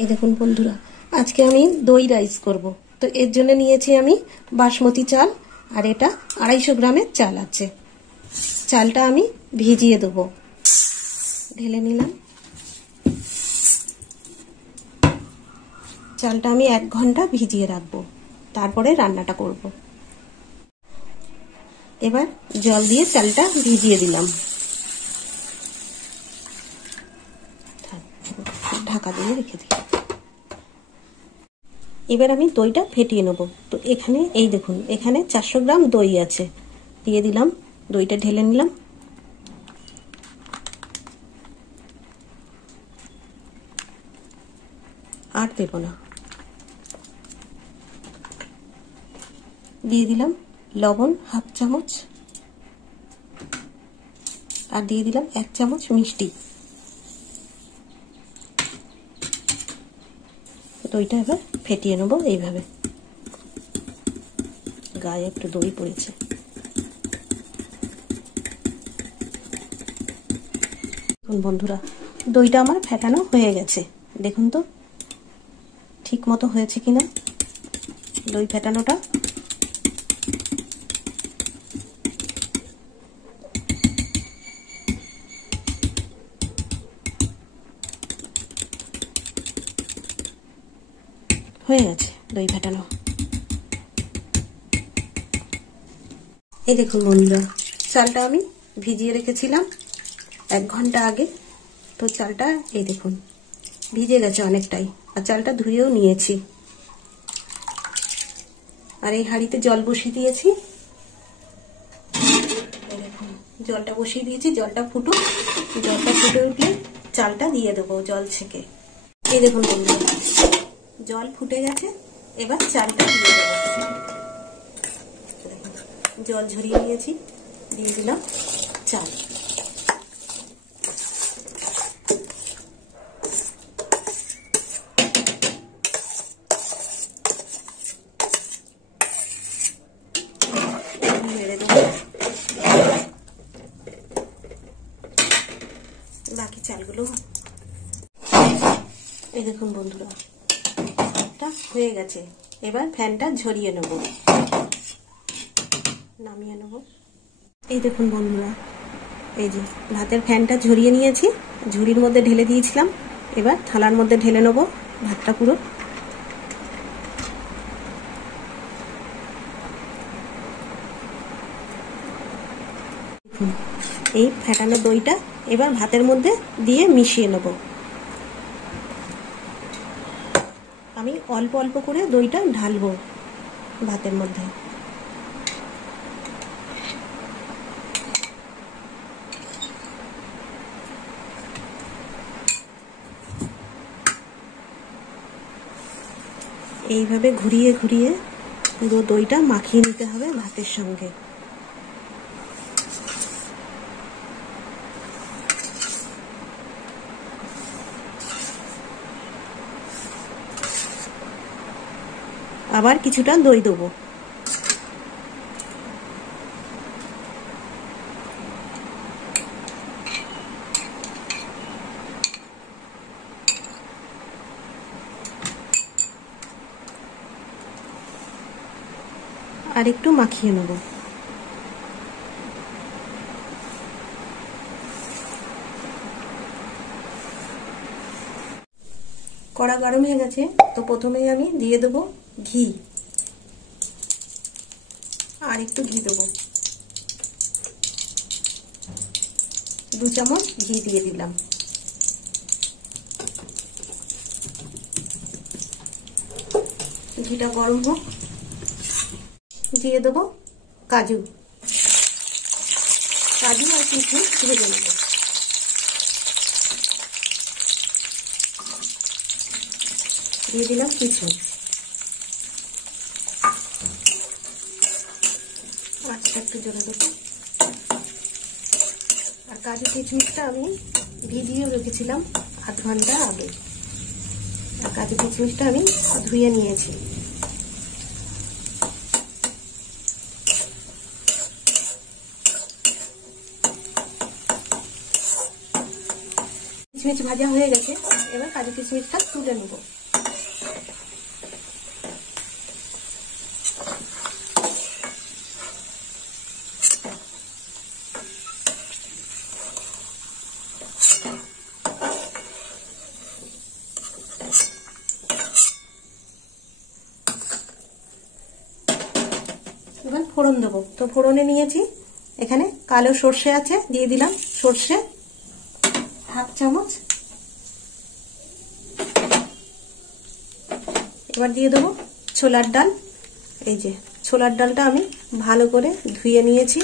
এই দেখুন বন্ধুরা, আজকে আমি দই রাইস করব। তো এর জন্য নিয়েছি আমি বাসমতি চাল, আর এটা 250 গ্রামের চাল আছে। চালটা আমি ভিজিয়ে দেবো। ঢেলে নিলাম। চালটা আমি 1 ঘন্টা ভিজিয়ে রাখবো, তারপরে রান্নাটা করব। এবার জল দিয়ে চালটা ভিজিয়ে দিলাম। ঢাকা দিয়ে রেখে দিই। এবার আমি দইটা ফেটিয়ে নেব। তো এখানে এই দেখুন, এখানে 400 গ্রাম দই আছে, দিয়ে দিলাম। দইটা ঢেলে নিলাম। আর দেব না। দিয়ে দিলাম লবণ 1/2 চামচ, আর দিয়ে দিলাম 1 চামচ মিষ্টি। দইটা এবার ফেটিয়ে নেবো এইভাবে। গায়ে একটু দই পড়েছে। দেখুন বন্ধুরা, দইটা আমার ফেটানো হয়ে গেছে। দেখুন তো ঠিক মতো হয়েছে কিনা দই ফেটানোটা। হয়ে গেছে দই ফেটানো। এই দেখুন বন্ধুরা, চালটা আমি ভিজিয়ে রেখেছিলাম 1 ঘন্টা আগে। তো চালটা এই দেখুন ভিজে গেছে অনেকটাই, আর চালটা ধুয়েও নিয়েছি। আর এই হাঁড়িতে জল বসিয়ে দিয়েছি। দেখুন জলটা বসিয়ে দিয়েছি, জলটা ফুটুক। জলটা ফুটে উঠলে চালটা দিয়ে দেবো জল ছেঁকে। এই দেখুন বন্ধুরা, জল ফুটে গেছে। এবার চালটা দিয়ে দেবো। জল ঝরিয়ে নিয়েছি, দিয়ে দিলাম চাল। মেরে দেবো বাকি চালগুলো। এই দেখুন বন্ধুরা, এটা হয়ে গেছে। এবার ফ্যানটা ঝরিয়ে নেব, নামিয়ে নেব। এই দেখুন বন্ধুরা, এই যে ভাতের ফ্যানটা ঝরিয়ে নিয়েছি, ঝুড়ির মধ্যে ঢেলে দিয়েছিলাম। এবার থালার মধ্যে ঢেলে নেব ভাতটা পুরো। এই ফেটানো দইটা এবার ভাতের মধ্যে দিয়ে মিশিয়ে নেব। আমি অল্প অল্প করে দইটা ঢালবো ভাতের মধ্যে। এইভাবে ঘুরিয়ে ঘুরিয়ে পুরো দইটা মাখিয়ে নিতে হবে ভাতের সঙ্গে। আবার কিছুটা দই দেবো। আর একটু মাখিয়ে নেব। কড়া গরম হয়ে গেছে। তো প্রথমেই আমি দিয়ে দেবো ঘি। আর একটু ঘি দেবো, 2 চামচ ঘি দিয়ে দিলাম। ঘিটা গরম হোক। দিয়ে দেবো কাজু। কাজু আর কিশমিশ ভেজে নেব। দিয়ে দিলাম কিশমিশ। আচ্ছা একটু জোরে দেবো। আর কাজু কিশমিশটা আমি ভিজিয়ে রেখেছিলাম 1/2 ঘন্টা আগে। আর কাজু কিশমিশটা আমি ধুয়ে নিয়েছি। কিশমিশ ভাজা হয়ে গেছে, এবার কাজু কিশমিশটা তুলে নেব। এবার ফোড়ন দেবো। তো ফোড়নে নিয়েছি এখানে কালো সর্ষে আছে, দিয়ে দিলাম সর্ষে হাফ চামচ। এবার দিয়ে দেবো ছোলার ডাল। এই যে ছোলার ডালটা আমি ভালো করে ধুয়ে নিয়েছি,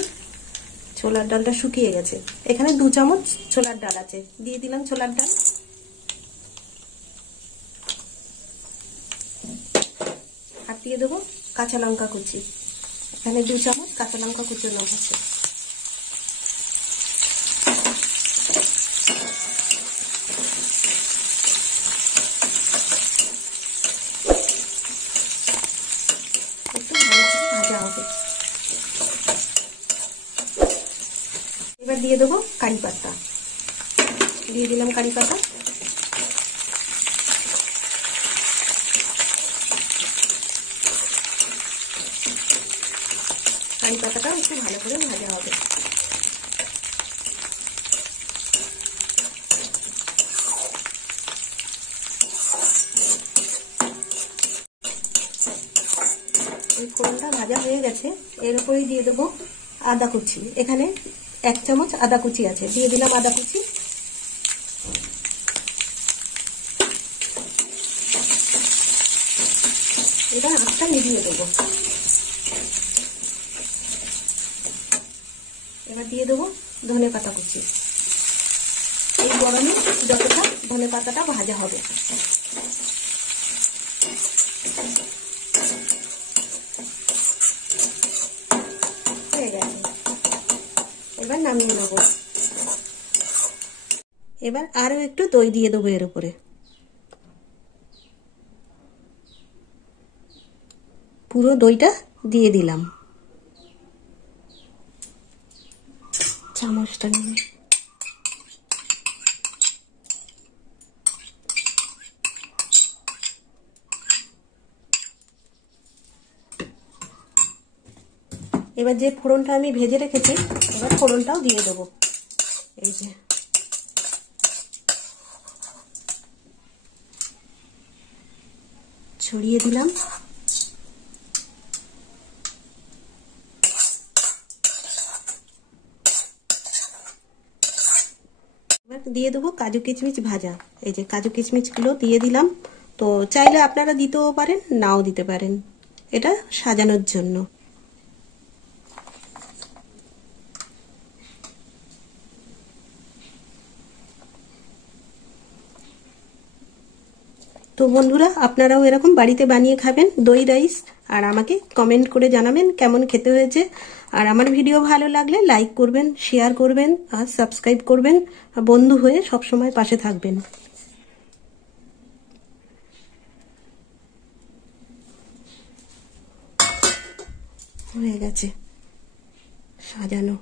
ছোলার ডালটা শুকিয়ে গেছে। এখানে 2 চামচ ছোলার ডাল আছে, দিয়ে দিলাম ছোলার ডাল। আর দিয়ে দেবো কাঁচা লঙ্কা কুচি, এখানে 2 চামচ কাঁচা লঙ্কা কুচানো আছে। একটু ভালো করে ভাজা হবে। এবার দিয়ে দেবো কারি পাতা, দিয়ে দিলাম কারি পাতা। কারি পাতাটা একটু ভালো করে ভাজা হবে। এই ফোড়নটা ভাজা হয়ে গেছে, এর উপরেই দিয়ে দেবো আদা কুচি। এখানে 1 চামচ আদা কুচি আছে, দিয়ে দিলাম আদা কুচি। এবার আঁচটা মিলিয়ে দেবো। এবার দিয়ে দেবো ধনে পাতা কুচি। এই গরমে যতটা ধনে পাতাটা ভাজা হবে। হয়ে গেছে, এবার নামিয়ে নেবো। এবার আরো একটু দই দিয়ে দেবো এর উপরে। পুরো দইটা দিয়ে দিলাম। চামচটা নিয়ে এবার যে ফোড়নটা আমি ভেজে রেখেছি, এবার ফোড়নটাও দিয়ে দেবো। এই যে ছড়িয়ে দিলাম। এবার দিয়ে দেবো কাজু কিশমিশ ভাজা। এই যে কাজু কিশমিশগুলো দিয়ে দিলাম। তো চাইলে আপনারা দিতেও পারেন, নাও দিতে পারেন, এটা সাজানোর জন্য। তো বন্ধুরা, আপনারাও এরকম বাড়িতে বানিয়ে খাবেন দই রাইস, আর আমাকে কমেন্ট করে জানাবেন কেমন খেতে হয়েছে। আর আমার ভিডিও ভালো লাগলে লাইক করবেন, শেয়ার করবেন আর সাবস্ক্রাইব করবেন। বন্ধু হয়ে সবসময় পাশে থাকবেন। হয়ে গেছে সাজানো।